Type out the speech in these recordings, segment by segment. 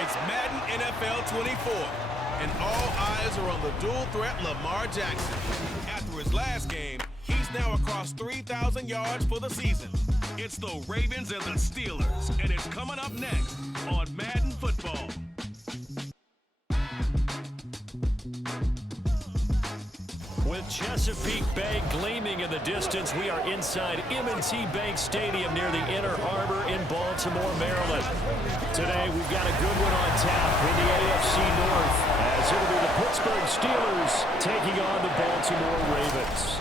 It's Madden NFL 24, and all eyes are on the dual-threat Lamar Jackson. After his last game, he's now across 3,000 yards for the season. It's the Ravens and the Steelers, and it's coming up next on Madden Football. With Chesapeake Bay gleaming in the distance, we are inside M&T Bank Stadium near the Inner Harbor in Baltimore, Maryland. Today, we've got a good one on tap in the AFC North, as it'll be the Pittsburgh Steelers taking on the Baltimore Ravens.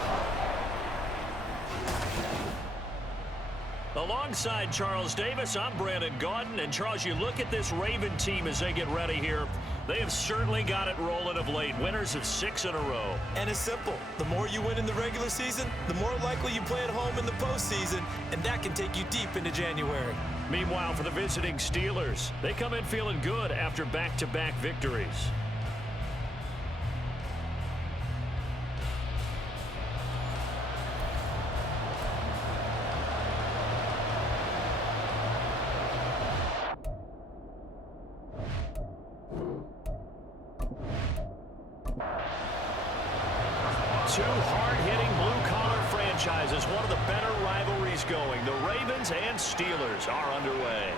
Alongside Charles Davis, I'm Brandon Gaudin. And Charles, you look at this Raven team as they get ready here. They have certainly got it rolling of late. Winners of 6 in a row. And it's simple. The more you win in the regular season, the more likely you play at home in the postseason, and that can take you deep into January. Meanwhile, for the visiting Steelers, they come in feeling good after back-to-back victories. Two hard-hitting blue-collar franchises, one of the better rivalries going. The Ravens and Steelers are underway.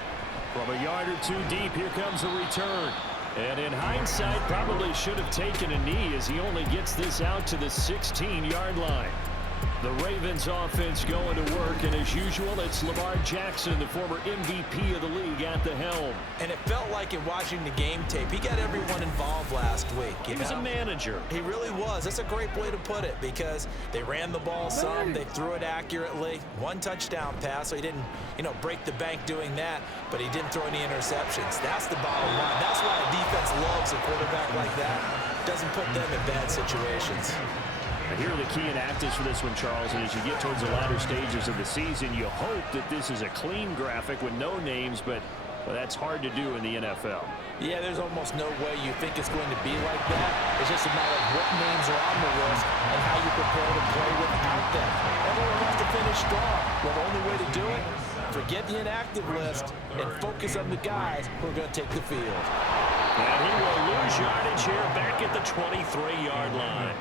From a yard or two deep, here comes the return. And in hindsight, probably should have taken a knee as he only gets this out to the 16-yard line. The Ravens offense going to work, and as usual, it's Lamar Jackson, the former MVP of the league, at the helm. And it felt like in watching the game tape, he got everyone involved last week. He was a manager. He really was. That's a great way to put it, because they ran the ball some, they threw it accurately. 1 touchdown pass, so he didn't, break the bank doing that, but he didn't throw any interceptions. That's the bottom line. That's why a defense loves a quarterback like that. Doesn't put them in bad situations. Here are the key inactives for this one, Charles, and as you get towards the latter stages of the season, you hope that this is a clean graphic with no names, but that's hard to do in the NFL. Yeah, there's almost no way you think it's going to be like that. It's just a matter of what names are on the list and how you prepare to play without them. Everyone wants to finish strong. Well, the only way to do it, forget the inactive list and focus on the guys who are going to take the field. And he will lose yardage here back at the 23-yard line.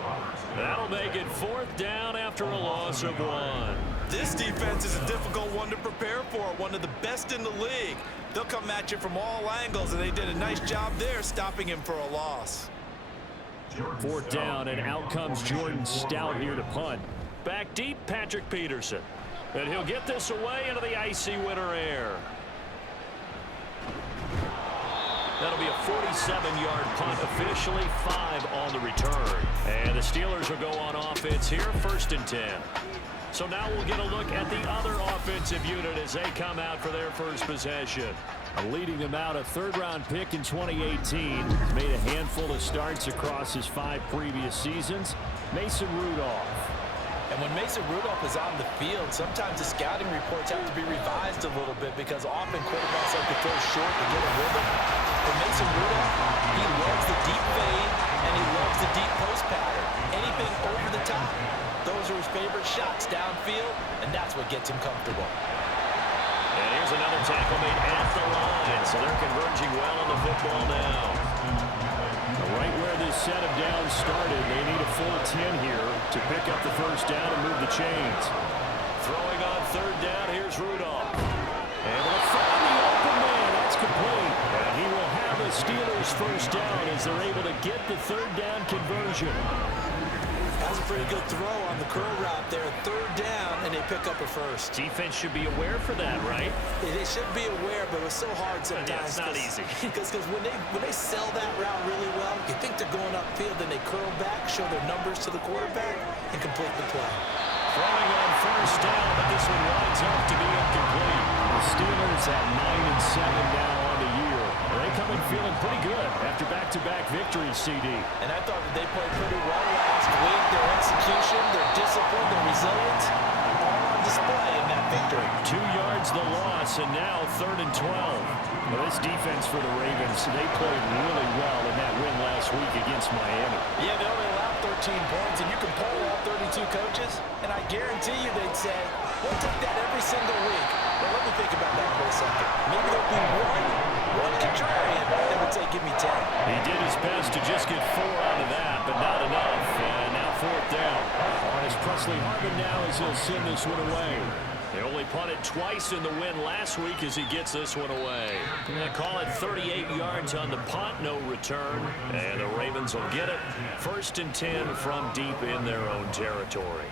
That'll make it 4th down after a loss of 1. This defense is a difficult one to prepare for, one of the best in the league. They'll come at you from all angles, and they did a nice job there stopping him for a loss. 4th down, and out comes Jordan Stout here to punt. Back deep, Patrick Peterson. And he'll get this away into the icy winter air. That'll be a 47-yard punt, officially 5 on the return. And the Steelers will go on offense here, 1st and 10. So now we'll get a look at the other offensive unit as they come out for their first possession. Leading them out, a 3rd-round pick in 2018. He's made a handful of starts across his 5 previous seasons. Mason Rudolph. And when Mason Rudolph is on the field, sometimes the scouting reports have to be revised a little bit because often quarterbacks like to throw short to get a rhythm. For Mason Rudolph, he loves the deep fade and he loves the deep post pattern. Anything over the top, those are his favorite shots downfield, and that's what gets him comfortable. And here's another tackle made at the line, so they're converging well on the football now. Right where this set of downs started, they need a full 10 here to pick up the 1st down and move the chains. Throwing on 3rd down, here's Rudolph. Able to find the open man, that's complete. And he will have the Steelers' 1st down as they're able to get the 3rd down conversion. That was a pretty good throw on the curl route there. 3rd down, and they pick up a 1st. Defense should be aware for that, right? They should be aware, but it was so hard sometimes. Yeah, it's not easy. Because when they sell that route really well, you think they're going upfield, then they curl back, show their numbers to the quarterback, and complete the play. Throwing on 1st down, but this one winds up to be incomplete. The Steelers at 9-7 now on the year. They come in feeling pretty good after back-to-back victories, CD. And I thought that they played pretty well last week. Their execution, their discipline, their resilience, all on display in that victory. 2 yards the loss, and now 3rd and 12. Well, this defense for the Ravens, they played really well in that win last week against Miami. Yeah, they only allowed 13 points, and you can poll all 32 coaches, and I guarantee you they'd say, we'll take that every single week. Well, let me think about that for a second. Maybe there'll be one contrarian that can't give me 10. He did his best to just get 4 out of that, but not enough. And now 4th down. As Presley Harvin now as he'll send this one away. They only punted twice in the win last week as he gets this one away. They call it 38 yards on the punt, no return. And the Ravens will get it. 1st and 10 from deep in their own territory.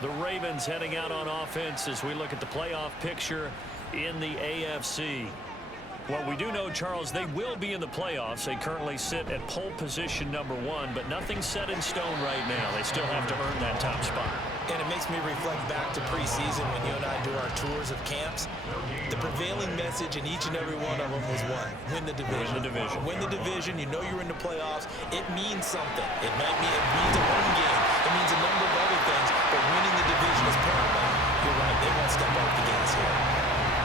The Ravens heading out on offense as we look at the playoff picture in the AFC. Well, we do know, Charles, they will be in the playoffs. They currently sit at pole position number 1, but nothing's set in stone right now. They still have to earn that top spot. And it makes me reflect back to preseason when you and I do our tours of camps. The prevailing message in each and every one of them was what? Win the division. Win the division. Win the division. You know you're in the playoffs. It means something. It means a home game. It means a number of other things, but winning the division is paramount. You're right. They won't step off the gas here.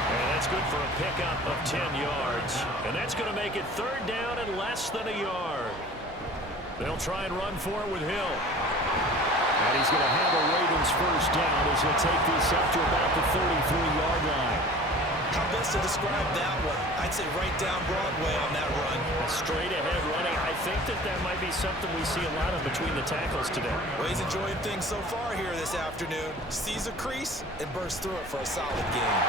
And that's good for a pickup of 10 yards. And that's going to make it 3rd down and less than a yard. They'll try and run for it with Hill. And he's going to have a Ravens 1st down as he'll take this up to about the 33-yard line. How best to describe that one? I'd say right down Broadway on that run. Straight ahead running. I think that might be something we see a lot of between the tackles today. Well, he's enjoying things so far here this afternoon. Sees a crease and bursts through it for a solid game.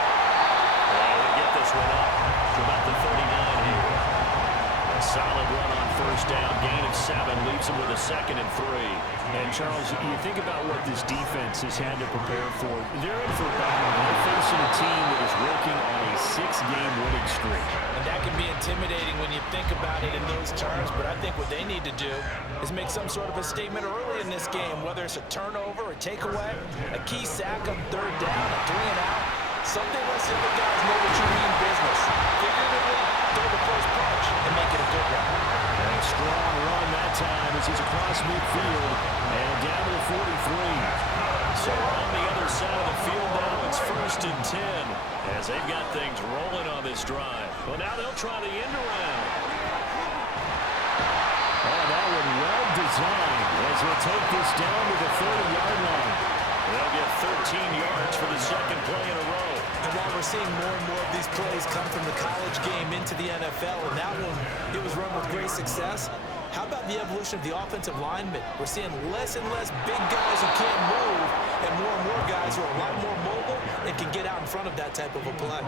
Well, we get this one up to about the 39 here. A solid run on 1st down, gain of 7, leaves him with a 2nd and 3. And, Charles, you think about what this defense has had to prepare for. They're in for battle. They're facing a team that is working on a 6-game winning streak. And that can be intimidating when you think about it in those terms, but I think what they need to do is make some sort of a statement early in this game, whether it's a turnover, a takeaway, a key sack on 3rd down, a 3 and out. Something lets the other guys know that you mean business. Figuratively, throw the first punch and make it a good one. And a strong run that time as he's across midfield and down to the 43. So on the other side of the field now, it's 1st and 10 as they've got things rolling on this drive. Well, now they'll try the end around. Oh, that one well designed as they'll take this down to the 30-yard line. They'll get 13 yards for the 2nd play in a row. And while we're seeing more and more of these plays come from the college game into the NFL, and that one, it was run with great success, how about the evolution of the offensive linemen? We're seeing less and less big guys who can't move, and more guys who are a lot more mobile and can get out in front of that type of a play.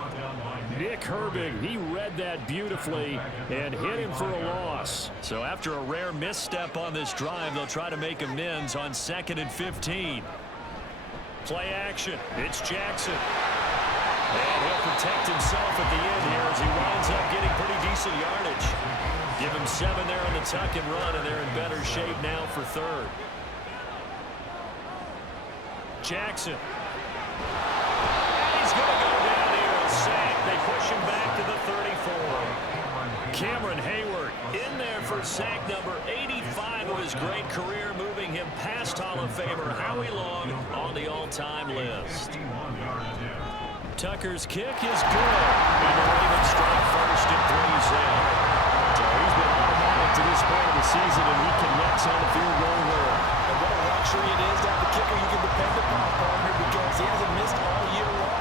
Nick Herbig, he read that beautifully and hit him for a loss. So after a rare misstep on this drive, they'll try to make amends on 2nd and 15. Play action. It's Jackson. And he'll protect himself at the end here as he winds up getting pretty decent yardage. Give him 7 there on the tuck and run, and they're in better shape now for 3rd. Jackson. And he's going to go down here and sack. They push him back to the 34. Cameron Hayward in there for sack number 85 of his great career, moving him past Hall of Famer Howie Long on the all-time list. Tucker's kick is good. And the Ravens strike 1st and 3's in. So he's been automatic to this point of the season, and he connects on the field goal there. And what a luxury it is to have a kicker you can depend upon, partner, because he hasn't missed all year long.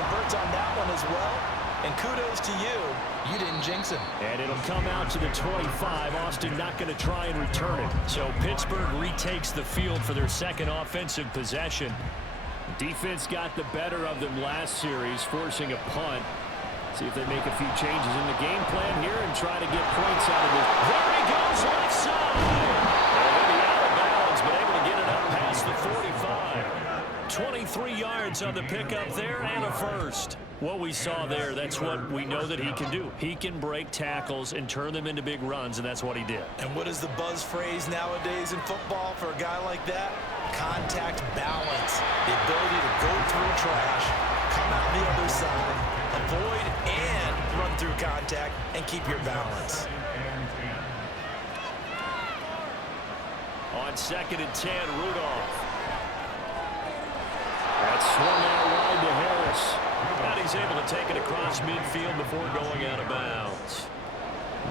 Converts on that one as well. And kudos to you. You didn't jinx him. And it'll come out to the 25. Austin not going to try and return it. So Pittsburgh retakes the field for their 2nd offensive possession. Defense got the better of them last series, forcing a punt. See if they make a few changes in the game plan here and try to get points out of it. There he goes, left side. Maybe out of bounds, but able to get it up past the 45. 23 yards on the pickup there and a 1st. What we saw there, that's what we know that he can do. He can break tackles and turn them into big runs, and that's what he did. And what is the buzz phrase nowadays in football for a guy like that? Contact balance. The ability to go through trash, come out the other side, avoid and run through contact, and keep your balance. On 2nd and 10, Rudolph. That's swung out wide to Harris. And he's able to take it across midfield before going out of bounds.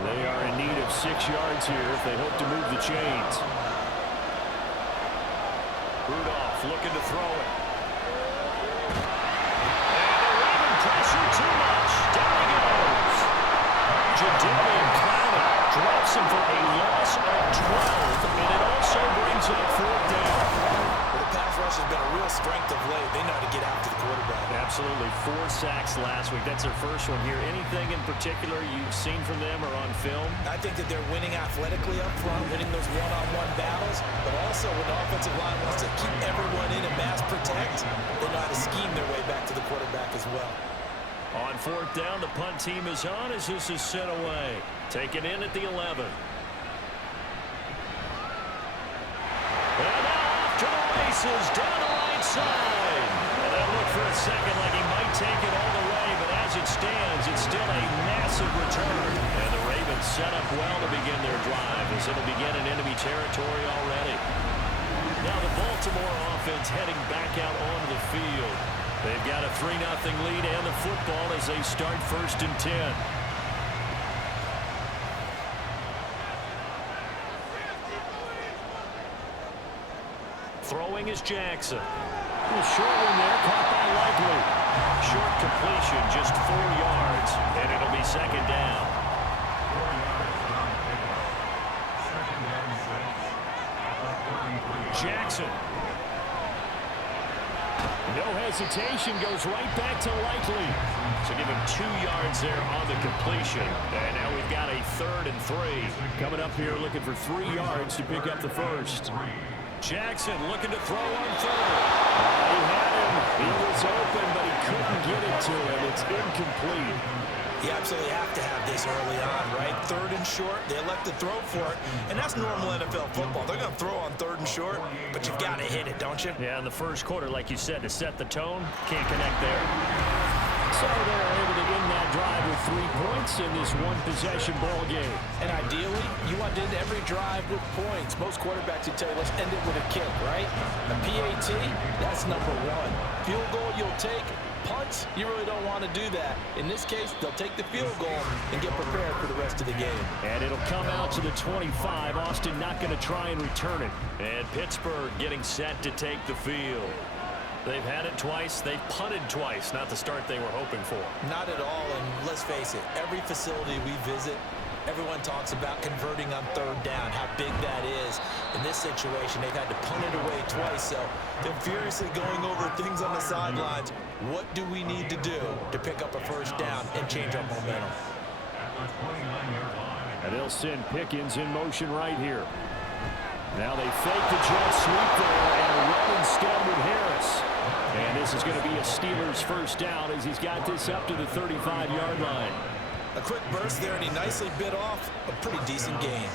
They are in need of 6 yards here if they hope to move the chains. Rudolph looking to throw it. And the Raven pressure too much. Down he goes. Jadarian Clowney Jackson for a loss of 12, and it also brings up 4th down. Well, the pass rush has been a real strength of late. They know how to get after the quarterback. Absolutely. 4 sacks last week. That's their first one here. Anything in particular you've seen from them or on film? I think that they're winning athletically up front, winning those one-on-one battles, but also when the offensive line wants to keep everyone in and mass protect, they know how to scheme their way back to the quarterback as well. On 4th down, the punt team is on as this is sent away. Taken in at the 11. And now off to the races, down the right side. And that looked for a second like he might take it all the way, but as it stands, it's still a massive return. And the Ravens set up well to begin their drive as it'll begin in enemy territory already. Now the Baltimore offense heading back out onto the field. They've got a 3-0 lead and the football as they start 1st and 10. Throwing is Jackson. Short one there, caught by Likely. Short completion, just 4 yards, and it'll be 2nd down. Jackson. No hesitation, goes right back to Likely. So give him 2 yards there on the completion. And now we've got a 3rd and 3. Coming up here looking for 3 yards to pick up the first. Jackson looking to throw on 3rd. He had him. He was open, but he couldn't get it to him. It's incomplete. You absolutely have to have this early on, right? 3rd and short, they elect to throw for it, and that's normal NFL football. They're going to throw on 3rd and short, but you've got to hit it, don't you? Yeah, in the first quarter, like you said, to set the tone, can't connect there. So they're able to end that drive with 3 points in this one-possession ball game. And ideally, you want to end every drive with points. Most quarterbacks would tell you, let's end it with a kick, right? A PAT, that's number 1. Field goal you'll take. Punts, you really don't want to do that. In this case, they'll take the field goal and get prepared for the rest of the game. And it'll come out to the 25. Austin not going to try and return it. And Pittsburgh getting set to take the field. They've had it twice. They've punted twice. Not the start they were hoping for. Not at all, and let's face it, every facility we visit, everyone talks about converting on 3rd down, how big that is. In this situation, they've had to punt it away twice, so they're furiously going over things on the sidelines. What do we need to do to pick up a 1st down and change our momentum? And they'll send Pickens in motion right here. Now they fake the jet sweep there and run instead with Harris. And this is going to be a Steelers 1st down as he's got this up to the 35-yard line. A quick burst there, and he nicely bit off a pretty decent gain.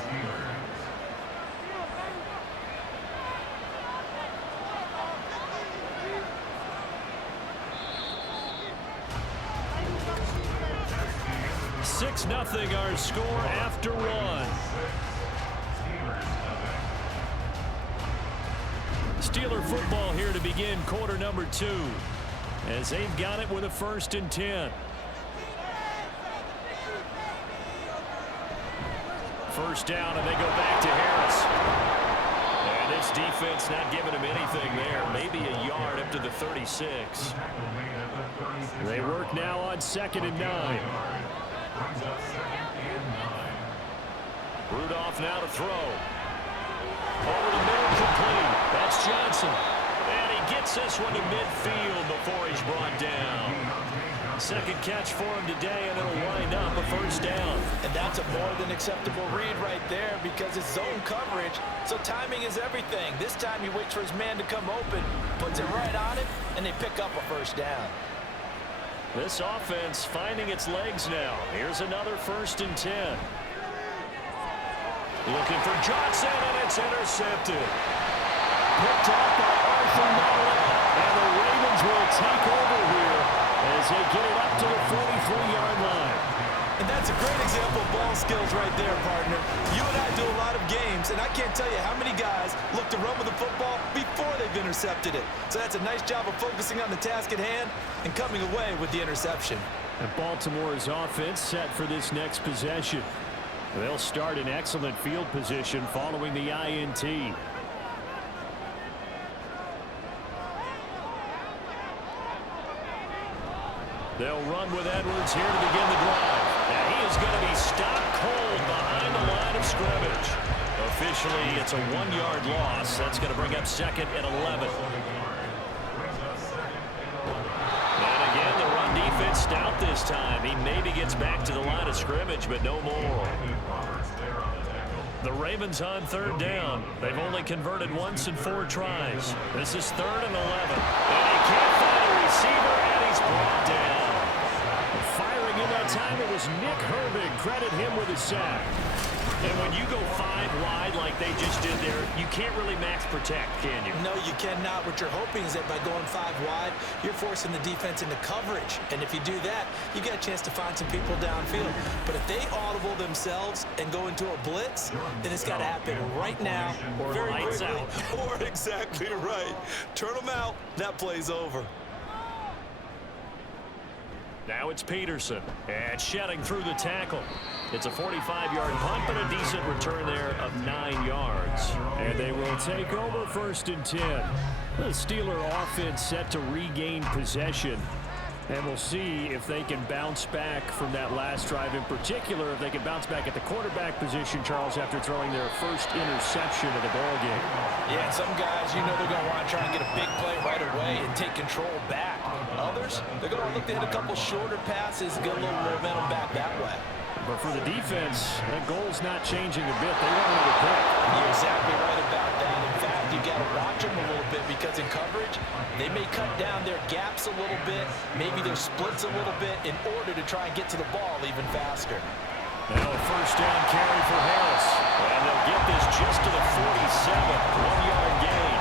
Six 0 our score after 1. Steeler football here to begin quarter number 2 as they've got it with a 1st and 10. 1st down, and they go back to Harris. And this defense not giving him anything there. Maybe a yard up to the 36. They work now on 2nd and 9. Rudolph now to throw. Over the middle, complete. That's Johnson. And he gets this one to midfield before he's brought down. 2nd catch for him today, and it'll wind up a 1st down. And that's a more than acceptable read right there because it's zone coverage, so timing is everything. This time he waits for his man to come open, puts it right on it, and they pick up a 1st down. This offense finding its legs now. Here's another 1st and 10. Looking for Johnson, and it's intercepted. Picked off by Arthur Miller, and the Ravens will take over here as they get it up to the 43-yard line. And that's a great example of ball skills right there, partner. You and I do a lot of games, and I can't tell you how many guys look to run with the football before they've intercepted it. So that's a nice job of focusing on the task at hand and coming away with the interception. And Baltimore's offense set for this next possession. They'll start in excellent field position following the INT. They'll run with Edwards here to begin the drive. Now he is going to be stopped cold behind the line of scrimmage. eventually it's a 1-yard loss. That's going to bring up 2nd and 11. And again, the run defense stout this time. He maybe gets back to the line of scrimmage, but no more. The Ravens on 3rd down. They've only converted once in 4 tries. This is 3rd and 11. And he can't find a receiver, and he's brought down. Firing in that time, it was Nick Herbig. Credit him with a sack. And when you go 5 wide like they just did there, you can't really max protect, can you? No, you cannot. What you're hoping is that by going 5 wide, you're forcing the defense into coverage. And if you do that, you get a chance to find some people downfield. But if they audible themselves and go into a blitz, then it's got to happen right now. Or very lights quickly. out. Or exactly right. Turn them out. That play's over. Now it's Peterson. And shedding through the tackle. It's a 45-yard punt, but a decent return there of 9 yards. And they will take over 1st and 10. The Steeler offense set to regain possession. And we'll see if they can bounce back from that last drive in particular, if they can bounce back at the quarterback position, Charles, after throwing their first interception of the ballgame. Yeah, some guys, you know they're going to want to try and get a big play right away and take control back. Others, they're going to look to hit a couple shorter passes, get a little momentum back that way. But for the defense, that goal's not changing a bit. They want another pick. You're exactly right about that. In fact, you got to watch them a little bit because in coverage, they may cut down their gaps a little bit, maybe their splits a little bit in order to try and get to the ball even faster. Now a 1st down carry for Harris. And they'll get this just to the 47. 1-yard gain.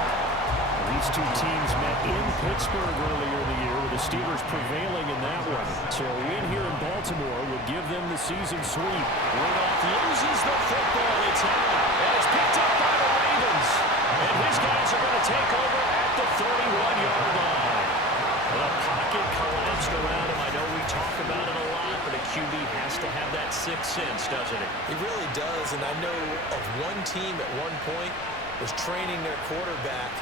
These two teams met in Pittsburgh earlier in the year, with the Steelers prevailing in that one. So a win here in Baltimore would give them the season sweep. Rudolph loses the football. It's out. And it's picked up by the Ravens. And his guys are going to take over at the 31-yard line. The pocket collapsed around him. I know we talk about it a lot, but a QB has to have that 6th sense, doesn't it? It really does. And I know of one team at one point was training their quarterback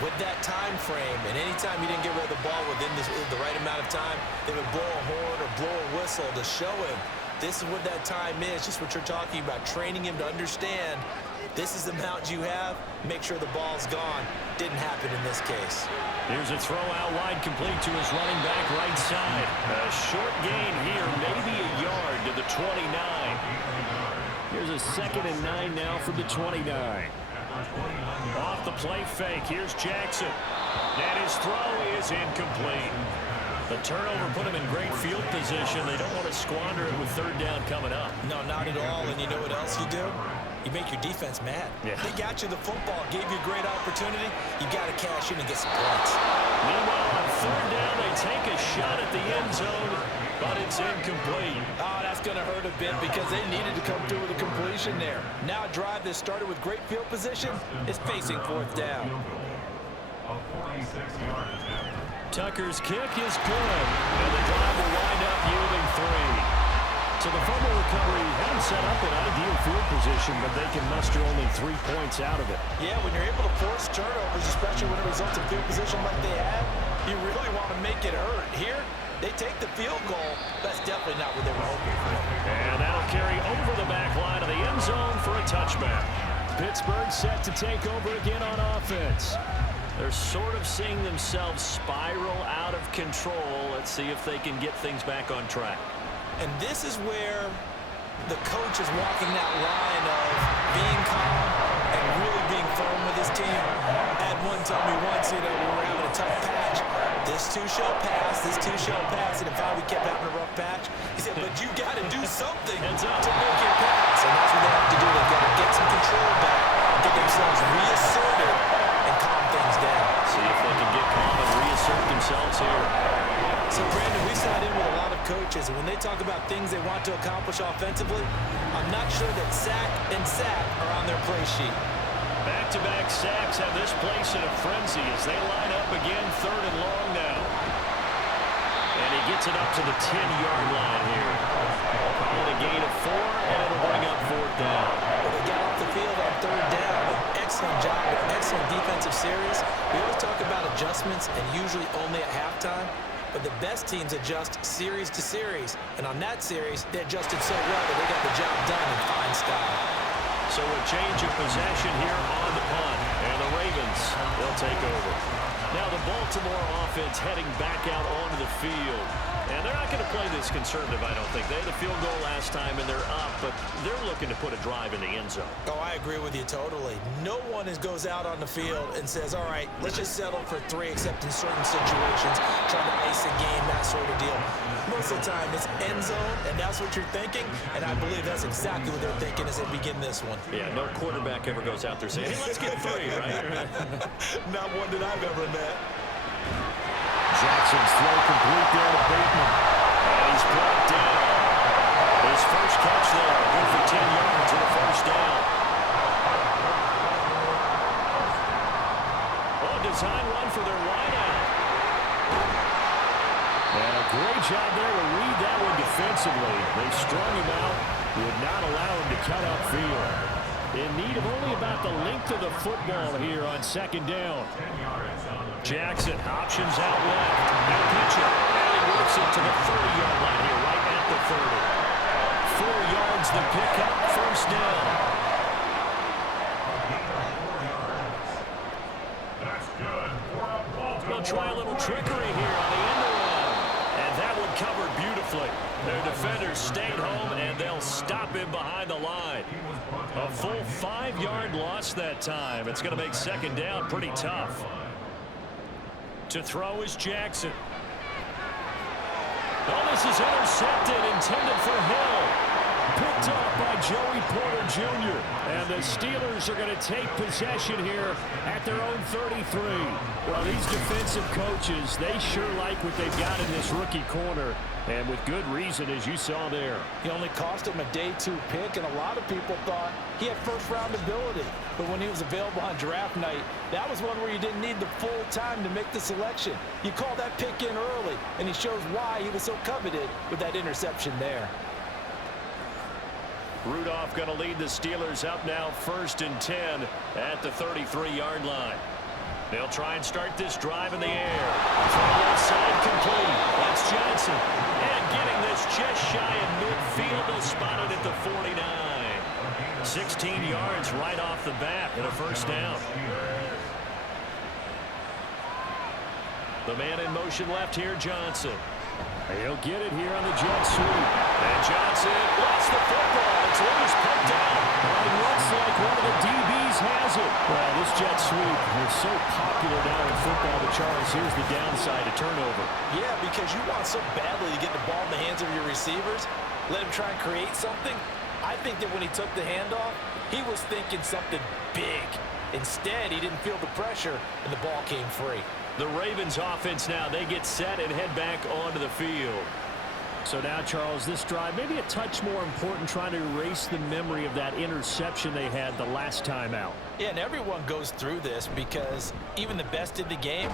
with that time frame, and anytime he didn't get rid of the ball within the right amount of time, they would blow a horn or blow a whistle to show him this is what that time is, just what you're talking about, training him to understand this is the amount you have, make sure the ball's gone. Didn't happen in this case. Here's a throw out wide, complete to his running back right side. A short gain here, maybe a yard to the 29. Here's a 2nd and 9 now from the 29. Off the play fake, here's Jackson. And his throw is incomplete. The turnover put him in great field position. They don't want to squander it with 3rd down coming up. No, not at all. And you know what else you do? You make your defense mad. Yeah. They got you the football, gave you a great opportunity. You got to cash in and get some points. Meanwhile, on 3rd down, they take a shot at the end zone, but it's incomplete. Oh, that's going to hurt a bit because they needed to come through with a completion there. Now a drive that started with great field position is facing 4th down. Tucker's kick is good, and the drive will wind up yielding 3. So the fumble recovery hadn't set up an ideal field position, but they can muster only 3 points out of it. Yeah, when you're able to force turnovers, especially when it results in field position like they had, you really want to make it hurt. Here, they take the field goal. That's definitely not what they were hoping for. And that'll carry over the back line of the end zone for a touchback. Pittsburgh set to take over again on offense. They're sort of seeing themselves spiral out of control. Let's see if they can get things back on track. And this is where the coach is walking that line of being calm and really being firm with his team. I had one tell me once, we were having a tough patch. This too shall pass, this too shall pass. And if we kept having a rough patch, he said, but you got to do something to make it pass. And that's what they have to do. They've got to get some control back, get themselves reasserted, and calm things down. See if they can get calm and reassert themselves here. So, Brandon, we sat in with a lot of coaches, and when they talk about things they want to accomplish offensively, I'm not sure that sack and sack are on their play sheet. Back-to-back sacks have this place in a frenzy as they line up again 3rd and long now. And he gets it up to the 10-yard line here. Call it a gain of 4, and it'll bring up 4th down. Well, they got off the field on 3rd down. Excellent job, excellent defensive series. We always talk about adjustments, and usually only at halftime. But the best teams adjust series to series. And on that series, they adjusted so well that they got the job done in fine style. So a change of possession here on the punt. And the Ravens, they'll take over. Now the Baltimore offense heading back out onto the field. And they're not going to play this conservative, I don't think. They had a field goal last time, and they're up, but they're looking to put a drive in the end zone. Oh, I agree with you totally. No one goes out on the field and says, all right, let's just settle for 3, except in certain situations, trying to ice a game, that sort of deal. Most of the time, it's end zone, and that's what you're thinking, and I believe that's exactly what they're thinking as they begin this one. Yeah, no quarterback ever goes out there saying, hey, let's get 3, right? Not one that I've ever met. Jackson's throw complete there to Bateman. And he's brought down. His first catch there, good for 10 yards and a first down. Oh, design run for their wideout. And a great job there to read that one defensively. They strung him out, would not allow him to cut upfield. In need of only about the length of the football here on second down. Jackson options out left. Now pitch it. And he works it to the 30-yard line here, right at the 30. 4 yards the pickup, first down. They'll try a little trickery here on the end around. And that one covered beautifully. Their defenders stayed home, and they'll stop him behind the line. A full 5-yard loss that time. It's going to make second down pretty tough. To throw is Jackson. Oh, this is intercepted, intended for Hill. Picked off by Joey Porter Jr. And the Steelers are going to take possession here at their own 33. Well, these defensive coaches, they sure like what they've got in this rookie corner. And with good reason, as you saw there. He only cost him a day 2 pick, and a lot of people thought he had first-round ability. But when he was available on draft night, that was one where you didn't need the full time to make the selection. You call that pick in early, and he shows why he was so coveted with that interception there. Rudolph going to lead the Steelers up now 1st and 10 at the 33-yard line. They'll try and start this drive in the air. From the left side, complete. That's Johnson. And getting this just shy of midfield. They'll spot it at the 49. 16 yards right off the bat and a first down. The man in motion left here, Johnson. He'll get it here on the jet sweep. And Johnson lost the football. It's loose, picked out. And it looks like one of the DBs has it. Well, this jet sweep is so popular now in football, but Charles, here's the downside, a turnover. Yeah, because you want so badly to get the ball in the hands of your receivers, let him try and create something. I think that when he took the handoff, he was thinking something big. Instead, he didn't feel the pressure, and the ball came free. The Ravens offense now, they get set and head back onto the field. So now, Charles, this drive maybe a touch more important, trying to erase the memory of that interception they had the last time out. Yeah, and everyone goes through this because even the best in the game.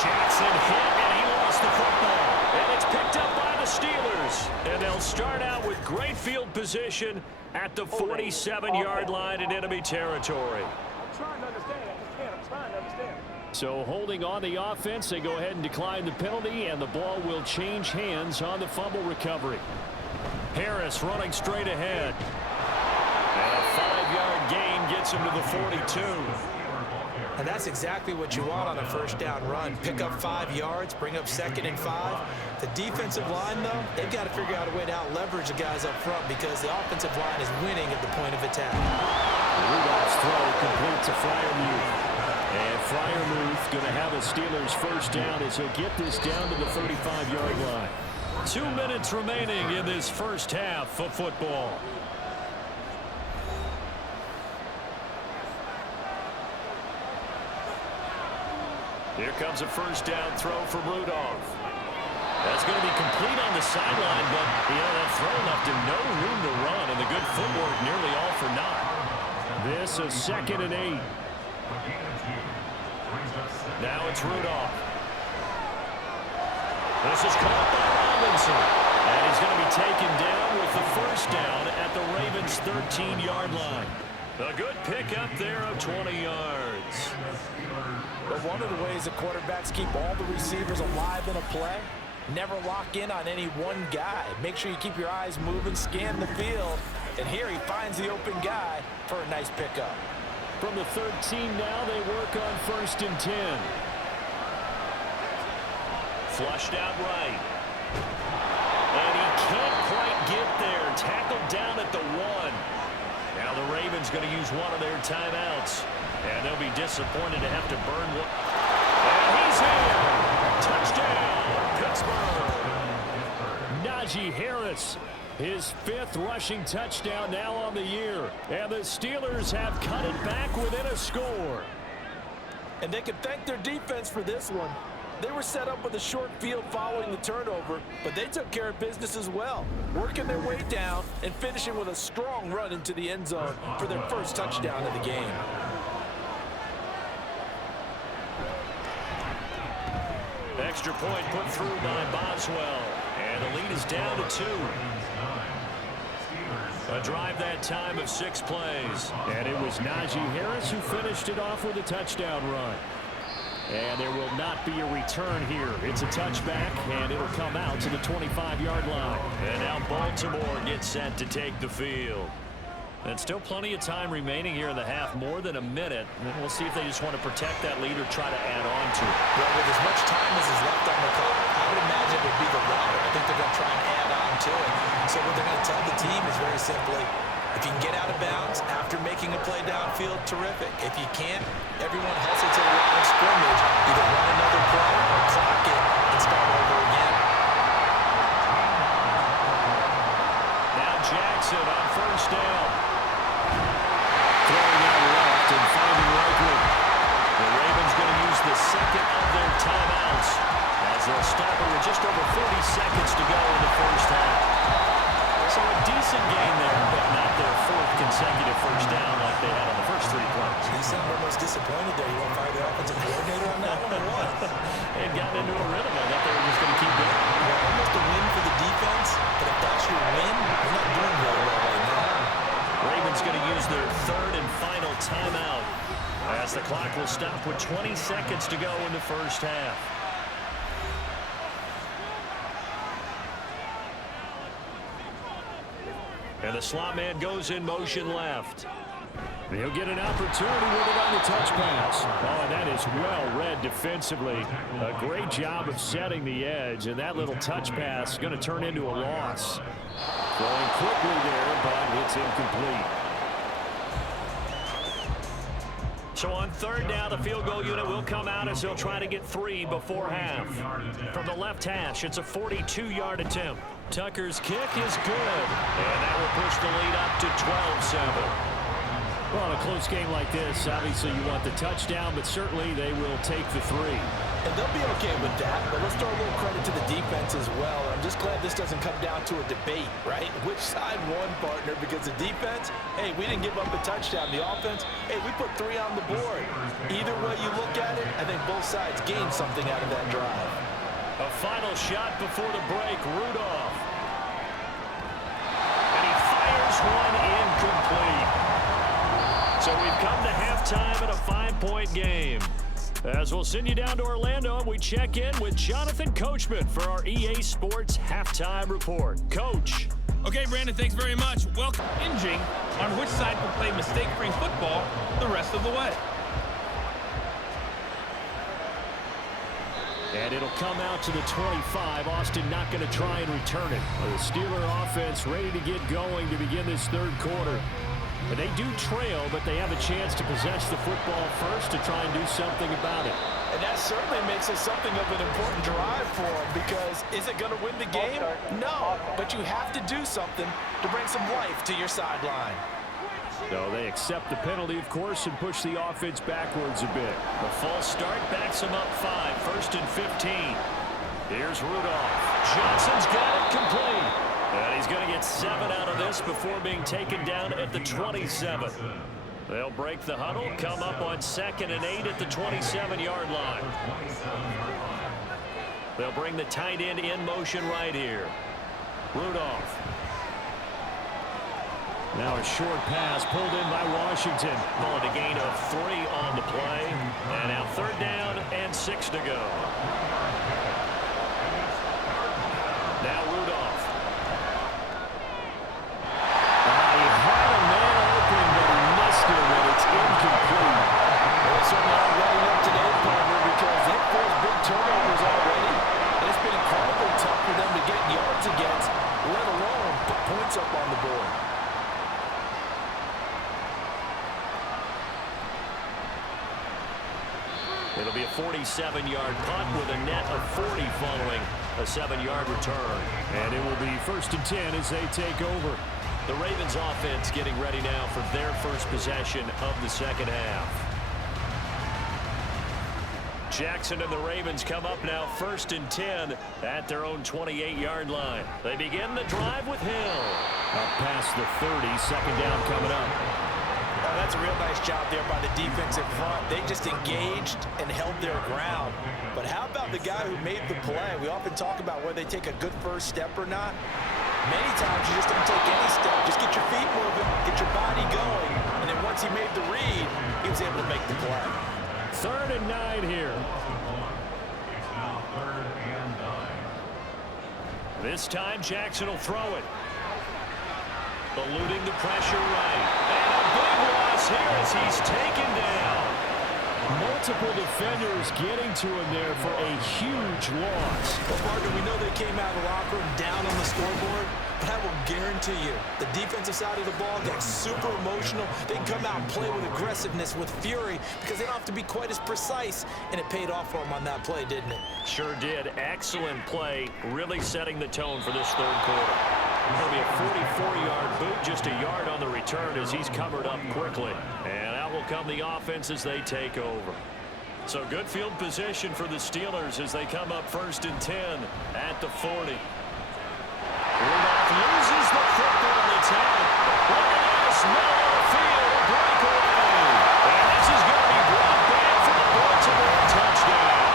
Jackson hit, and he lost the football. And it's picked up by the Steelers. And they'll start out with great field position at the 47-yard line in enemy territory. I'm trying to understand. I'm trying to understand. So holding on the offense, they go ahead and decline the penalty, and the ball will change hands on the fumble recovery. Harris running straight ahead. And a 5-yard gain gets him to the 42. And that's exactly what you want on a first down run. Pick up 5 yards, bring up 2nd and 5. The defensive line, though, they've got to figure out a way to out-leverage the guys up front because the offensive line is winning at the point of attack. Rudolph's throw complete to Freiermuth. And Freiermuth going to have a Steelers first down as he'll get this down to the 35-yard line. 2 minutes remaining in this first half of football. Here comes a first down throw from Rudolph. That's going to be complete on the sideline, but that throw left him no room to run, and the good footwork nearly all for naught. This is 2nd and 8. Now it's Rudolph. This is caught by Robinson. And he's going to be taken down with the first down at the Ravens' 13-yard line. A good pickup there of 20 yards. But one of the ways the quarterbacks keep all the receivers alive in a play, never lock in on any one guy. Make sure you keep your eyes moving, scan the field, And here he finds the open guy for a nice pickup. From the 13 now, they work on 1st and 10. Flushed out right. And he can't quite get there. Tackled down at the 1. Now the Ravens going to use one of their timeouts. And they'll be disappointed to have to burn one. And he's here. Touchdown, Pittsburgh. Najee Harris, his 5th rushing touchdown now on the year. And the Steelers have cut it back within a score. And they can thank their defense for this one. They were set up with a short field following the turnover, but they took care of business as well, working their way down and finishing with a strong run into the end zone for their first touchdown of the game. Extra point put through by Boswell, and the lead is down to 2. A drive that time of 6 plays. And it was Najee Harris who finished it off with a touchdown run. And there will not be a return here. It's a touchback, and it'll come out to the 25-yard line. And now Baltimore gets set to take the field. And still plenty of time remaining here in the half, more than a minute. And we'll see if they just want to protect that lead or try to add on to it. Well, with as much time as is left on the clock, I would imagine it would be the latter. I think they're going to try and add on to it. So what they're going to tell the team is very simply, if you can get out of bounds after making a play downfield, terrific. If you can't, everyone hustle to the line of scrimmage, either run another play or clock it and start over again. Now Jackson on 1st down. Throwing out left and finding Likely. The Ravens going to use the 2nd of their timeouts as they'll stop it with just over 40 seconds to go in the first half. So a decent game there, but not their 4th consecutive first down like they had on the first 3 plays. You sound almost disappointed there. You want to fire the offensive coordinator on that one or what? They had gotten into a rhythm. I thought they were just going to keep going. Yeah, almost a win for the defense, but if that's your win, you're not doing very well right now. Ravens going to use their 3rd and final timeout as the clock will stop with 20 seconds to go in the first half. And the slot man goes in motion left. He'll get an opportunity with it on the touch pass. Oh, and that is well read defensively. A great job of setting the edge, and that little touch pass is going to turn into a loss. Throwing quickly there, but it's incomplete. So on 3rd down, the field goal unit will come out as they'll try to get 3 before half. From the left hash, it's a 42-yard attempt. Tucker's kick is good, and that will push the lead up to 12-7. Well, in a close game like this, obviously you want the touchdown, but certainly they will take the 3. And they'll be okay with that, but let's throw a little credit to the defense as well. I'm just glad this doesn't come down to a debate, right? Which side won, partner? Because the defense, hey, we didn't give up a touchdown. The offense, hey, we put 3 on the board. Either way you look at it, I think both sides gained something out of that drive. A final shot before the break, Rudolph. And he fires one incomplete. So we've come to halftime at a 5-point game. As we'll send you down to Orlando, and we check in with Jonathan Coachman for our EA Sports Halftime Report. Coach. Okay, Brandon, thanks very much. Welcome. Hinging on which side will play mistake-free football the rest of the way. And it'll come out to the 25. Austin not going to try and return it. The Steeler offense ready to get going to begin this 3rd quarter. And they do trail, but they have a chance to possess the football first to try and do something about it. And that certainly makes it something of an important drive for them, because is it going to win the game? No, but you have to do something to bring some life to your sideline. So they accept the penalty, of course, and push the offense backwards a bit. The false start backs them up 5, 1st and 15. Here's Rudolph. Johnson's got it complete. And he's going to get 7 out of this before being taken down at the 27. They'll break the huddle, come up on 2nd and 8 at the 27-yard line. They'll bring the tight end in motion right here. Rudolph. Now a short pass pulled in by Washington. Pulling a gain of 3 on the play. And now 3rd down and 6 to go. Now Rudolph. He It'll be a 47-yard punt with a net of 40 following a 7-yard return. And it will be 1st and 10 as they take over. The Ravens offense getting ready now for their first possession of the second half. Jackson and the Ravens come up now 1st and 10 at their own 28-yard line. They begin the drive with Hill. Up past the 30, 2nd down coming up. Oh, that's a real nice job there by the defensive front. They just engaged and held their ground. But how about the guy who made the play? We often talk about whether they take a good first step or not. Many times you just don't take any step. Just get your feet moving, get your body going. And then once he made the read, he was able to make the play. 3rd and 9 here. This time Jackson will throw it. Eluding the pressure right. And a big loss here as he's taken down. Multiple defenders getting to him there for a huge loss. Well, partner, we know they came out of the locker room down on the scoreboard, but I will guarantee you, the defensive side of the ball gets super emotional. They can come out and play with aggressiveness, with fury, because they don't have to be quite as precise, and it paid off for them on that play, didn't it? Sure did. Excellent play, really setting the tone for this 3rd quarter. It'll be a 44-yard boot, just a yard on the return as he's covered up quickly. And out will come the offense as they take over. So good field position for the Steelers as they come up 1st and 10 at the 40. Rudolph loses the football. It's out. Look at this. Middle of the field. Breakaway. And this is going to be brought back for the Baltimore touchdown.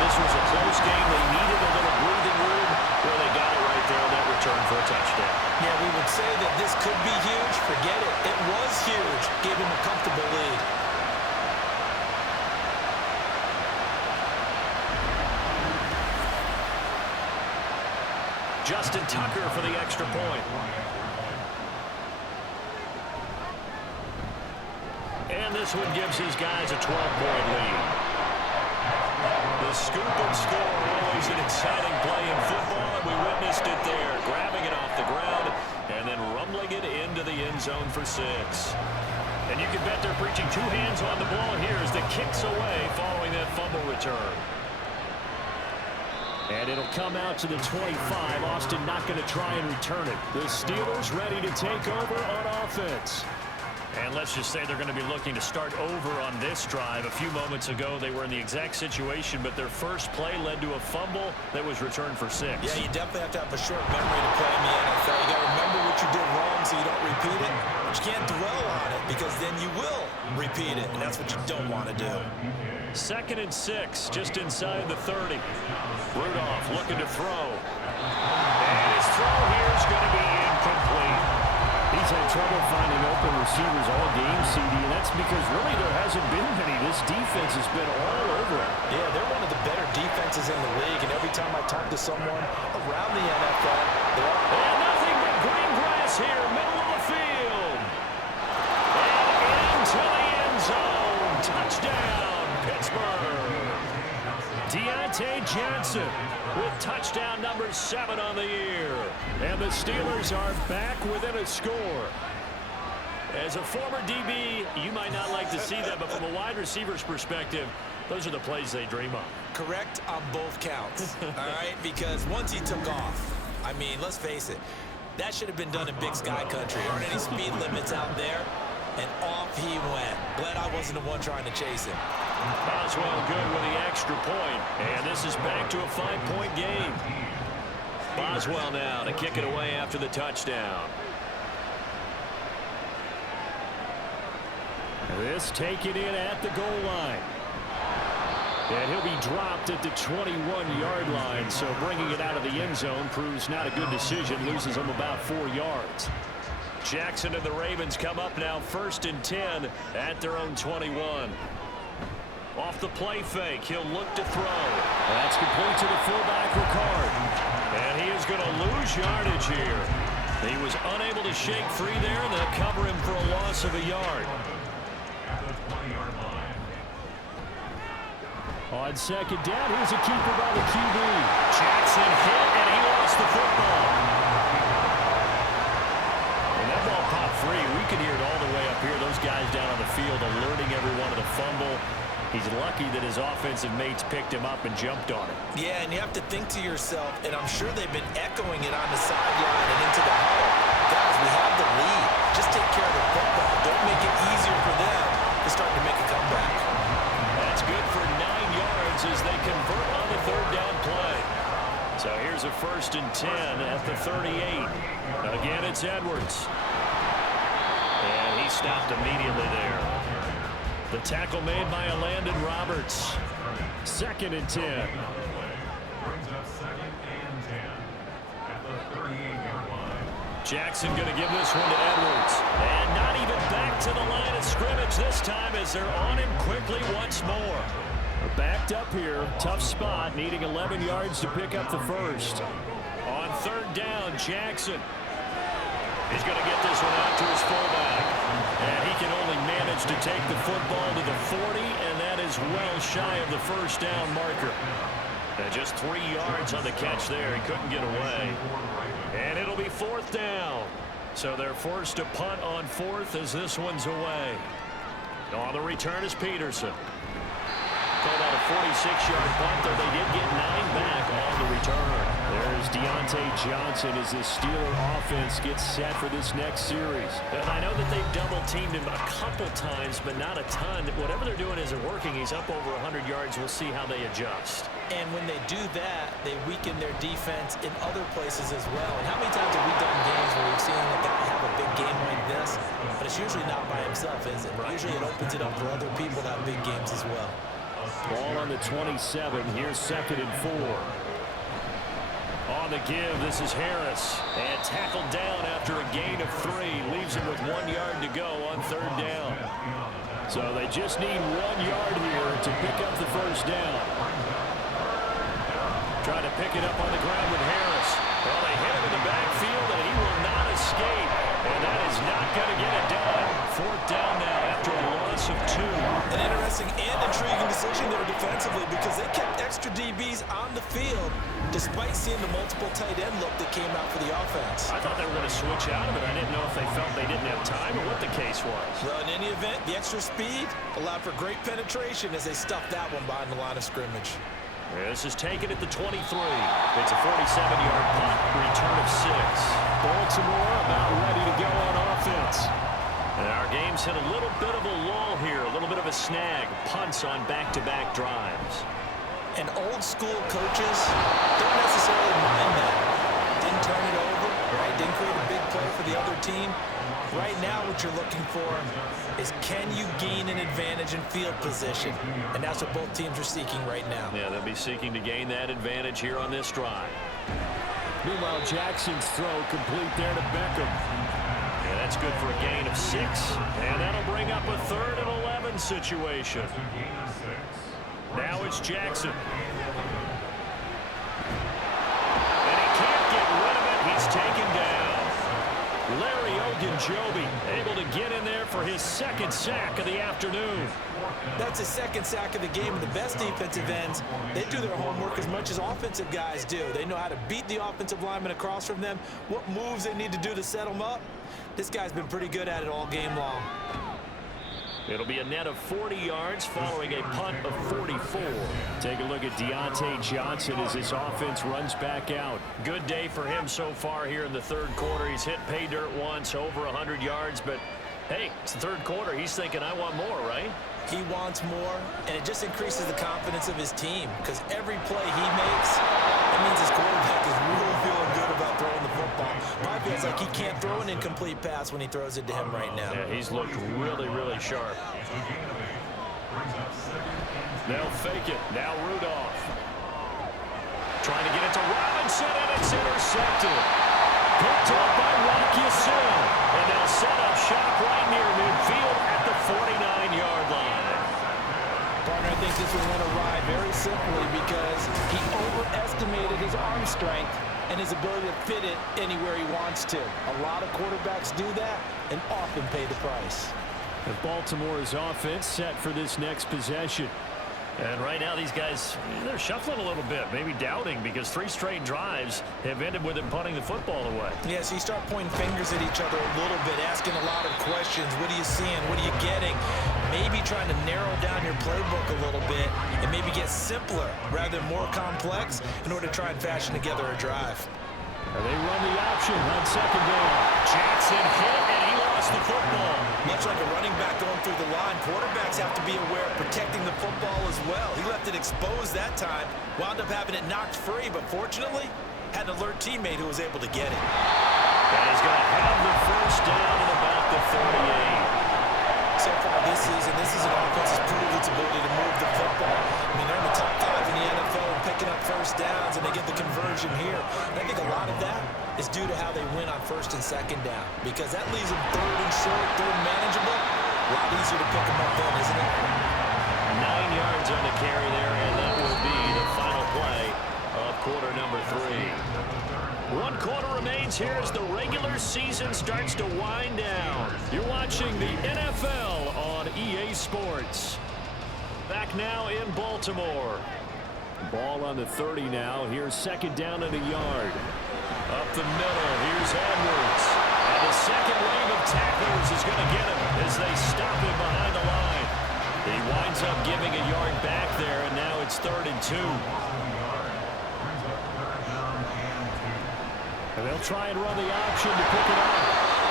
This was a close game. They needed a little breathing room. Well, they got it right there on that return for a touchdown. Yeah, we would say that this could be huge. Forget it. It was huge. Gave him a comfortable lead. Justin Tucker for the extra point. And this one gives his guys a 12-point lead. The scoop and score, always an exciting play in football, and we witnessed it there, grabbing it off the ground and then rumbling it into the end zone for 6. And you can bet they're preaching 2 hands on the ball here as the kick's away following that fumble return. And it'll come out to the 25. Austin not going to try and return it. The Steelers ready to take over on offense. And let's just say they're going to be looking to start over on this drive. A few moments ago, they were in the exact situation, but their first play led to a fumble that was returned for 6. Yeah, you definitely have to have a short memory to play in the NFL. You got to remember what you did wrong so you don't repeat it. But you can't dwell on it because then you will repeat it, and that's what you don't want to do. 2nd and 6, just inside the 30. Rudolph looking to throw. And his throw here is going to be incomplete. He's had trouble finding open receivers all game, CD, and that's because really there hasn't been many. This defense has been all over it. Yeah, they're one of the better defenses in the league, and every time I talk to someone around the NFL, they're and nothing but green grass here, middle of the field. And into the end zone. Touchdown, Pittsburgh. Deontay Johnson with touchdown number 7 on the year. And the Steelers are back within a score. As a former DB, you might not like to see that, but from a wide receiver's perspective, those are the plays they dream of. correct on both counts, all right? Because once he took off, I mean, let's face it, that should have been done in Big Sky Country. There aren't any speed limits out there, and off he went. Glad I wasn't the one trying to chase him. Boswell good with the extra point, and this is back to a 5-point game. Boswell now to kick it away after the touchdown. This taken in at the goal line. And he'll be dropped at the 21-yard line, so bringing it out of the end zone proves not a good decision, loses him about 4 yards. Jackson and the Ravens come up now 1st and 10 at their own 21. Off the play fake, he'll look to throw. That's complete to the fullback, Ricard. And he is going to lose yardage here. He was unable to shake free there, and they'll cover him for a loss of a yard. On second down, here's a keeper by the QB. Jackson hit, and he lost the football. And that ball popped free. We could hear it all the way up here. Those those guys down on the field, alerting everyone of the fumble. He's lucky that his offensive mates picked him up and jumped on it. Yeah, and you have to think to yourself, and I'm sure they've been echoing it on the sideline and into the huddle. Guys, we have the lead. Just take care of the football. Don't make it easier for them to start to make a comeback. That's good for 9 yards as they convert on the third down play. So here's a 1st and 10 at the 38. Again, it's Edwards. And he stopped immediately there. The tackle made by Landon Roberts. 2nd and 10. Brings up 2nd and 10 at the 38-yard line. Jackson going to give this one to Edwards. And not even back to the line of scrimmage this time as they're on him quickly once more. Backed up here. Tough spot. Needing 11 yards to pick up the first. On 3rd down, Jackson. He's going to get this one out to his fullback. And he can only manage to take the football to the 40, and that is well shy of the 1st down marker. And just 3 yards on the catch there. He couldn't get away. And it'll be 4th down. So they're forced to punt on 4th as this one's away. On the return is Peterson. Called out a 46-yard punt, though they did get 9 back on the return. There's Deontay Johnson as the Steeler offense gets set for this next series. And I know that they've double-teamed him a couple times, but not a ton. Whatever they're doing isn't working. He's up over 100 yards. We'll see how they adjust. And when they do that, they weaken their defense in other places as well. And how many times have we done games where we've seen a guy have a big game like this, but it's usually not by himself, is it? Right. Usually it opens it up for other people to have big games as well. Ball on the 27. Here's 2nd and 4. On the give, this is Harris. And tackled down after a gain of 3. Leaves him with 1 yard to go on 3rd down. So they just need 1 yard here to pick up the 1st down. Trying to pick it up on the ground with Harris. Well, they hit him in the backfield, and he will not escape. And that is not going to get it done. 4th down now after a loss of 2. An interesting and intriguing decision there defensively because they kept extra DBs on the field despite seeing the multiple tight end look that came out for the offense. I thought they were going to switch out of it. I didn't know if they felt they didn't have time or what the case was. Well, in any event, the extra speed allowed for great penetration as they stuffed that one behind the line of scrimmage. This is taken at the 23. It's a 47-yard punt, return of 6. Baltimore about ready to go on offense. And our game's hit a little bit of a lull here, a little bit of a snag. Punts on back-to-back drives. And old school coaches don't necessarily mind that. Didn't turn it over, right? Didn't create a big play for the other team. Right now what you're looking for is can you gain an advantage in field position? And that's what both teams are seeking right now. Yeah, they'll be seeking to gain that advantage here on this drive. Meanwhile, Jackson's throw complete there to Beckham. Yeah, that's good for a gain of 6. And that'll bring up a 3rd and 11 situation. Now it's Jackson. And he can't get rid of it. He's taken down. Larry Ogunjobi able to get in there for his 2nd sack of the afternoon. That's his 2nd sack of the game. And the best defensive ends, they do their homework as much as offensive guys do. They know how to beat the offensive lineman across from them, what moves they need to do to set them up. This guy's been pretty good at it all game long. It'll be a net of 40 yards following a punt of 44. Take a look at Deontay Johnson as this offense runs back out. Good day for him so far here in the 3rd quarter. He's hit pay dirt once, over 100 yards, but hey, it's the 3rd quarter. He's thinking, I want more, right? He wants more, and it just increases the confidence of his team because every play he makes, it means his quarterback is really feeling good about throwing the football. Probably feels like he can't throw an incomplete pass when he throws it to him right now. Yeah, he's looked really, really sharp. They'll fake it. Now Rudolph. Trying to get it to Robinson, and it's intercepted. Picked up by Rock Ya-Sin. And they'll set up shop right near midfield at the 49-yard line. Partner, I think this one went awry very simply because he overestimated his arm strength and his ability to fit it anywhere he wants to. A lot of quarterbacks do that and often pay the price. And Baltimore's offense set for this next possession. And right now these guys, they're shuffling a little bit, maybe doubting, because 3 straight drives have ended with him punting the football away. Yeah, so you start pointing fingers at each other a little bit, asking a lot of questions. What are you seeing? What are you getting? Maybe trying to narrow down your playbook a little bit and maybe get simpler rather than more complex in order to try and fashion together a drive. And they run the option on second down. Jackson hit, and he lost the football. Much like a running back going through the line, quarterbacks have to be aware of protecting the football as well. He left it exposed that time, wound up having it knocked free, but fortunately, had an alert teammate who was able to get it. That is going to have the first down at about the 38. So far this season, this is an offense that's proved its ability to move the football. I mean, they're in the top 5 in the NFL and picking up first downs, and they get the conversion here. And I think a lot of that is due to how they win on first and second down, because that leaves them third and short, third and manageable. A lot easier to pick them up then, isn't it? 9 yards on the carry there, and that will be the final play of quarter number 3. 1 quarter remains here as the regular season starts to wind down. You're watching the NFL on EA Sports. Back now in Baltimore. Ball on the 30 now. Here's second down and a yard. Up the middle, here's Edwards. And the second wave of tacklers is going to get him as they stop him behind the line. He winds up giving a yard back there, and now it's 3rd and 2. And they'll try and run the option to pick it up.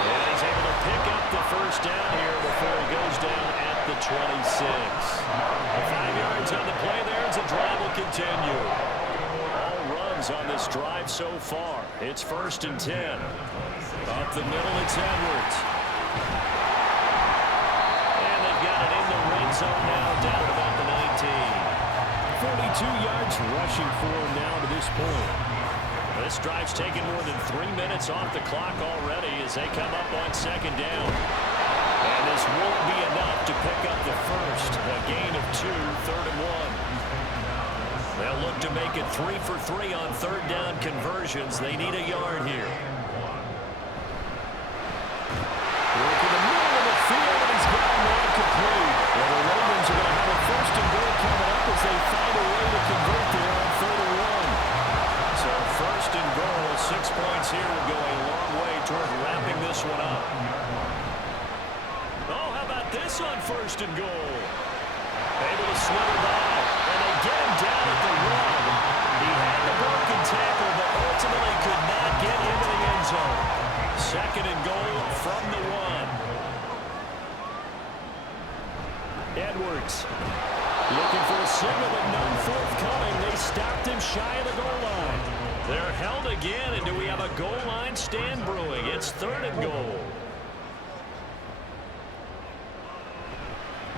And he's able to pick up the first down here before he goes down at the 26. 5 yards on the play there as the drive will continue. All runs on this drive so far. It's 1st and 10. Up the middle, it's Edwards. And they've got it in the red zone now, down at about the 19. 42 yards rushing for him now to this point. This drive's taken more than 3 minutes off the clock already as they come up on second down. And this won't be enough to pick up the first. A gain of 2, 3rd and 1. They'll look to make it 3 for 3 on 3rd down conversions. They need a yard here. Work in the middle of the field, and he's got him complete. Well, the Ravens are going to have a 1st and goal coming up as they find a way to convert there on 3rd and 1. So 1st and goal, 6 points here will go a long way toward wrapping this one up. Oh, how about this on 1st and goal? Able to slither by, and they get him down at the 1. He had the broken tackle, but ultimately could not get into the end zone. 2nd and goal from the 1. Edwards looking for a signal, but none forthcoming. They stopped him shy of the goal line. They're held again, and do we have a goal line stand brewing? It's 3rd and goal.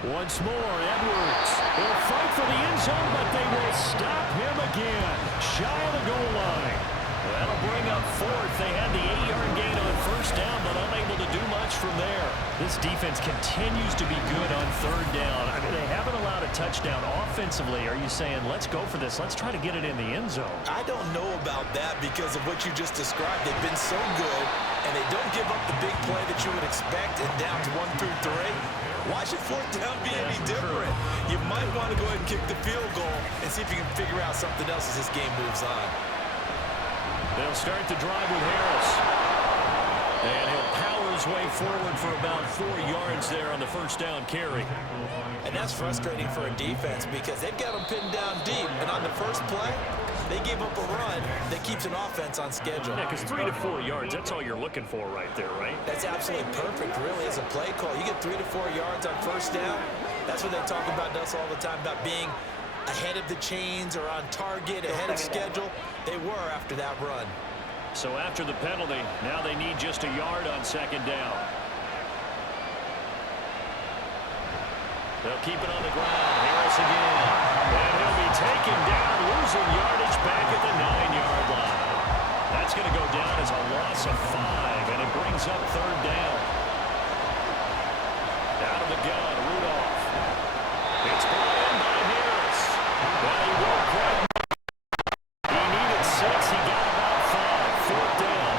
Once more, Edwards will fight for the end zone, but they will stop him again, shy of the goal line. That'll bring up 4th. They had the 8-yard gain on 1st down, but unable to do much from there. This defense continues to be good on 3rd down. I mean, they haven't allowed a touchdown offensively. Are you saying, let's go for this? Let's try to get it in the end zone. I don't know about that because of what you just described. They've been so good, and they don't give up the big play that you would expect in downs 1 through 3. Why should 4th down be any different? You might want to go ahead and kick the field goal and see if you can figure out something else as this game moves on. They'll start the drive with Harris. And he'll power his way forward for about 4 yards there on the 1st down carry. And that's frustrating for a defense because they've got them pinned down deep. And on the first play, they gave up a run that keeps an offense on schedule. Yeah, because 3 to 4 yards, that's all you're looking for right there, right? That's absolutely perfect, really, as a play call. You get 3 to 4 yards on 1st down. That's what they talk about us all the time, about being ahead of the chains or on target, ahead of schedule. They were after that run. So after the penalty, now they need just a yard on 2nd down. They'll keep it on the ground. Harris again. And he'll be taken down, losing yardage back at the 9-yard line. That's going to go down as a loss of 5, and it brings up 3rd down. Out of the gun, Rudolph. It's brought in by Harris. Well, he won't quite. He needed 6. He got about 5. 4th down.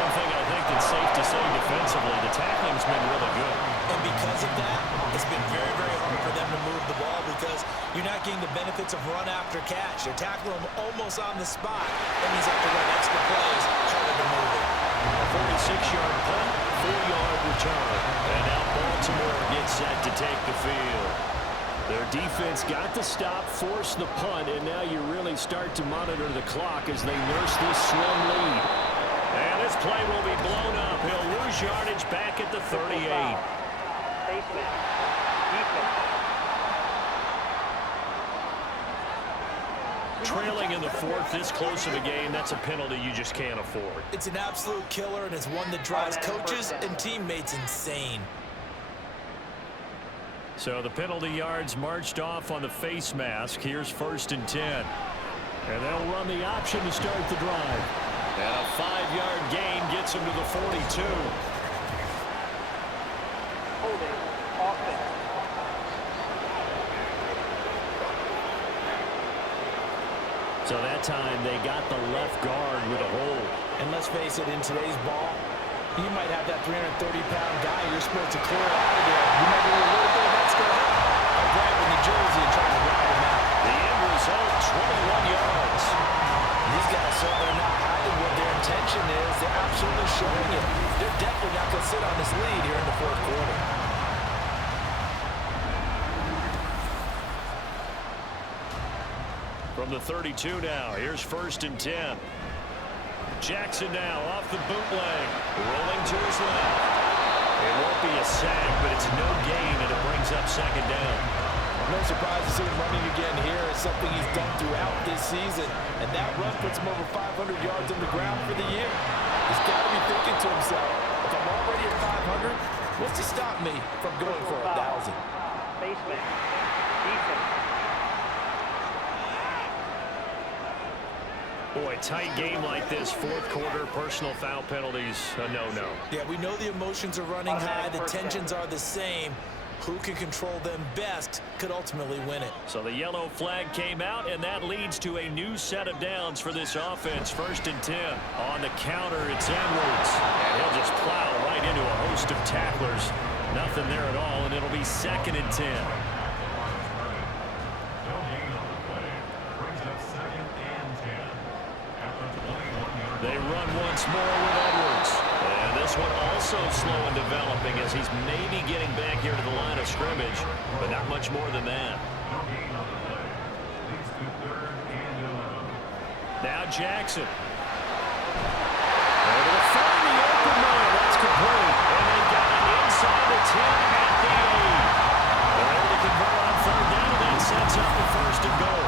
One thing I think that's safe to say defensively, the tackling's been really good. And because of that, it's been very, very hard for them to move the ball because You're not getting the benefits of run after catch. They're tackling him almost on the spot. That means they have to run extra plays, harder to move it. A 46-yard punt, 4-yard return. And now Baltimore gets set to take the field. Their defense got the stop, forced the punt, and now you really start to monitor the clock as they nurse this slim lead. And this play will be blown up. He'll lose yardage back at the 38. Trailing in the fourth, this close of a game, that's a penalty you just can't afford. It's an absolute killer, and it's one that drives coaches and teammates insane. So the penalty yards marched off on the face mask. Here's 1st and 10. And they'll run the option to start the drive. And a 5-yard gain gets him to the 42. Holding, offense. So that time they got the left guard with a hold. And let's face it, in today's ball, you might have that 330-pound guy you're supposed to clear out of there. You might do a little bit of extra help by grabbing the jersey and trying to ride him out. The end result, 21 yards. These guys certainly not hiding what their intention is. They're absolutely showing it. They're definitely not going to sit on this lead here in the fourth quarter. From the 32 now, here's 1st and 10. Jackson now off the bootleg, rolling to his left. It won't be a sack, but it's no gain, and it brings up 2nd down. No surprise to see him running again here. It's something he's done throughout this season, and that run puts him over 500 yards on the ground for the year. He's got to be thinking to himself, if I'm already at 500, what's to stop me from going for 1,000? Basement. Defense. Boy, tight game like this, fourth quarter, personal foul penalties, a no-no. Yeah, we know the emotions are running high. The tensions are the same. Who can control them best could ultimately win it. So the yellow flag came out, and that leads to a new set of downs for this offense. 1st and 10. On the counter, it's Edwards. And he'll just plow right into a host of tacklers. Nothing there at all, and it'll be 2nd and 10. They run once more with Edwards. And this one also slow in developing as he's maybe getting back here to the line of scrimmage, but not much more than that. Now Jackson. Able to find the open man. That's complete. And they got it inside the 10 at the 8. They're able to convert on 3rd down, and that sets up the 1st and goal.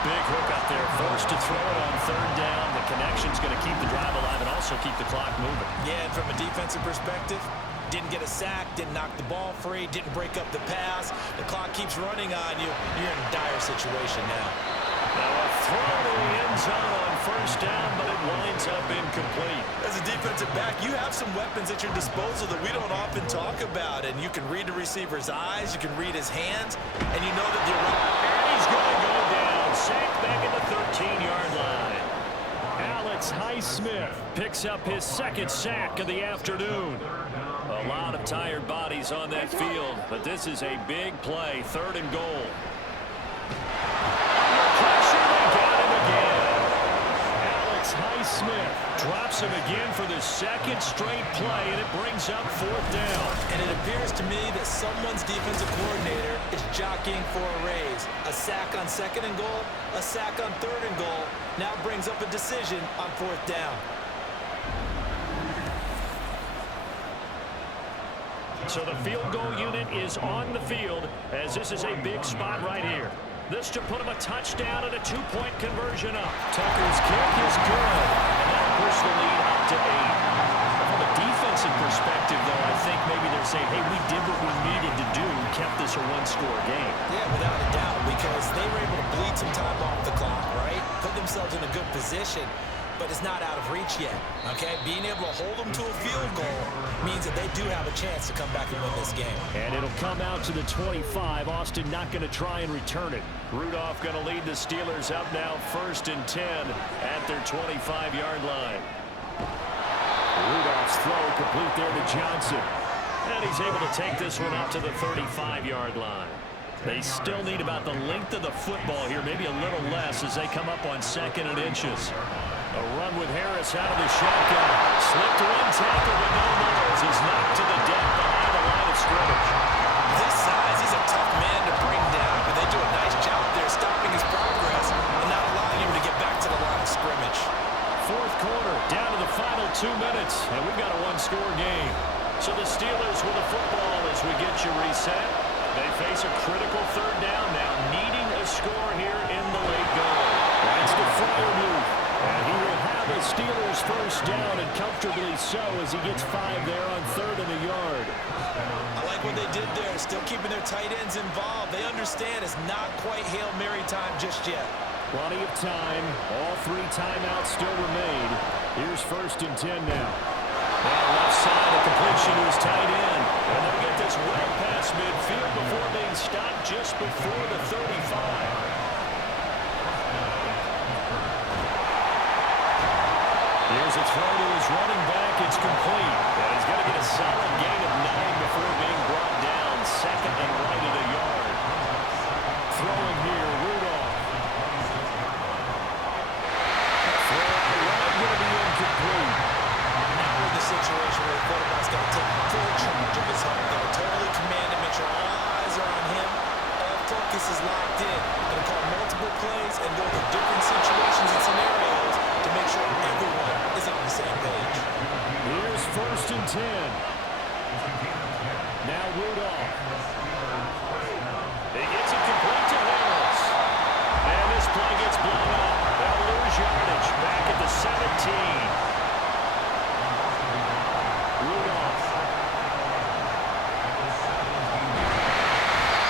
Big hook up there, forced to throw it on 3rd down. The connection's going to keep the drive alive and also keep the clock moving. Yeah, and from a defensive perspective, didn't get a sack, didn't knock the ball free, didn't break up the pass. The clock keeps running on you. You're in a dire situation now. Now a throw to the end zone on 1st down, but it winds up incomplete. As a defensive back, you have some weapons at your disposal that we don't often talk about, and you can read the receiver's eyes, you can read his hands, and you know that you're right. And he's going to go down. Sacked back at the 13-yard line. Alex Highsmith picks up his 2nd sack of the afternoon. A lot of tired bodies on that field, but this is a big play. 3rd and goal. Under pressure, they got him again. Alex Highsmith drops him again for the 2nd straight play, and it brings up 4th down. And it appears to me that someone's defensive coordinator is jockeying for a raise. A sack on 2nd and goal, a sack on 3rd and goal, now brings up a decision on 4th down. So the field goal unit is on the field as this is a big spot right here. This to put him a touchdown and a 2-point conversion up. Tucker's kick is good, and that'll push the lead up to 8. From a defensive perspective, though, I think maybe they're saying, hey, we did what we needed to do, kept this a 1-score game. Yeah, without a doubt, because they were able to bleed some time off the clock, right? Put themselves in a good position, but it's not out of reach yet, okay? Being able to hold them to a field goal means that they do have a chance to come back and win this game. And it'll come out to the 25. Austin not going to try and return it. Rudolph going to lead the Steelers up now 1st and 10 at their 25-yard line. Rudolph's throw complete there to Johnson. And he's able to take this one up to the 35-yard line. They still need about the length of the football here, maybe a little less as they come up on 2nd and inches. A run with Harris out of the shotgun. Slipped one tackle with no more. He's knocked to the deck behind the line of scrimmage. This size, he's a tough man to bring down, but they do a nice job there stopping his progress and not allowing him to get back to the line of scrimmage. 4th quarter, down to the final 2 minutes, and we've got a one-score game. So the Steelers with the football as we get you reset. They face a critical 3rd down now, needing a score here in the late goal. That's the Freiermuth. And he will have the Steelers 1st down, and comfortably so as he gets 5 there on 3rd and a yard. I like what they did there, still keeping their tight ends involved. They understand it's not quite Hail Mary time just yet. Plenty of time. All 3 timeouts still remain. Here's 1st and 10 now. Now left side, a completion to his tight end. And they'll get this well past midfield before being stopped just before the 35. Here's a throw to his running back. It's complete. And he's going to get a solid gain of 9 before being brought down. 2nd and right at a yard. Throwing here, Rudolph. Throw out wide, going to be incomplete. Now we're in the situation where the quarterback's got to take full charge of his helmet. Got to totally command and make sure all eyes are on him. All focus is locked in. Going to call multiple plays and go to different situations and scenarios to make sure everyone is on the same page. Here's 1st and 10. Now Rudolph. He gets it complete to Harris. And this play gets blown up. They'll lose yardage back at the 17. Rudolph.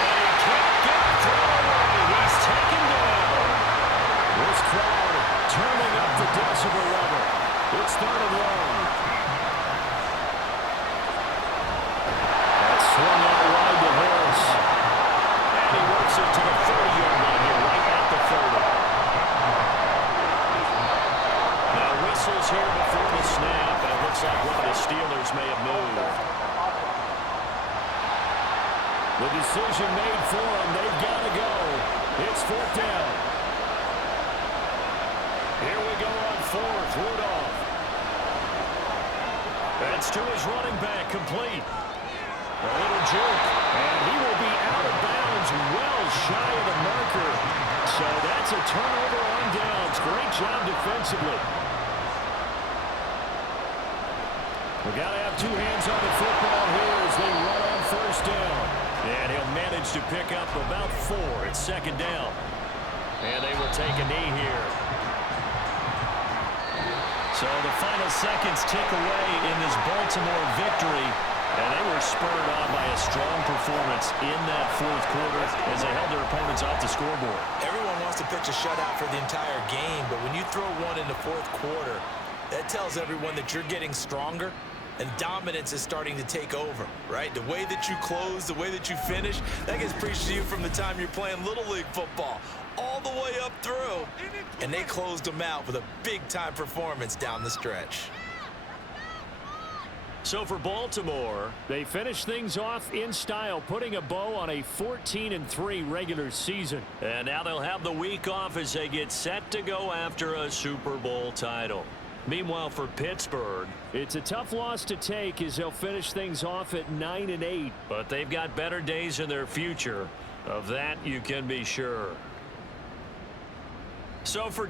And he can't get the throw away. He's taken down. This crowd turning up the decibel level. It's 3rd and long. That's swung out wide to Harris. And he works it to the 30-yard line here, right at the 30. Now whistles here before the snap, and it looks like one of the Steelers may have moved. The decision made for them. They've got to go. It's 4th down. Here we go on 4th. Rudolph. That's to his running back, complete. A little juke, and he will be out of bounds well shy of the marker. So that's a turnover on downs. Great job defensively. We've got to have 2 hands on the football here as they run on 1st down. And he'll manage to pick up about 4. It's 2nd down. And they will take a knee here. So the final seconds tick away in this Baltimore victory. And they were spurred on by a strong performance in that 4th quarter as they held their opponents off the scoreboard. Everyone wants to pitch a shutout for the entire game, but when you throw one in the 4th quarter, that tells everyone that you're getting stronger and dominance is starting to take over, right? The way that you close, the way that you finish, that gets preached to you from the time you're playing Little League football all the way up through. And they closed them out with a big-time performance down the stretch. So for Baltimore, they finish things off in style, putting a bow on a 14-3 regular season. And now they'll have the week off as they get set to go after a Super Bowl title. Meanwhile, for Pittsburgh, it's a tough loss to take as they'll finish things off at 9-8. But they've got better days in their future. Of that, you can be sure. So for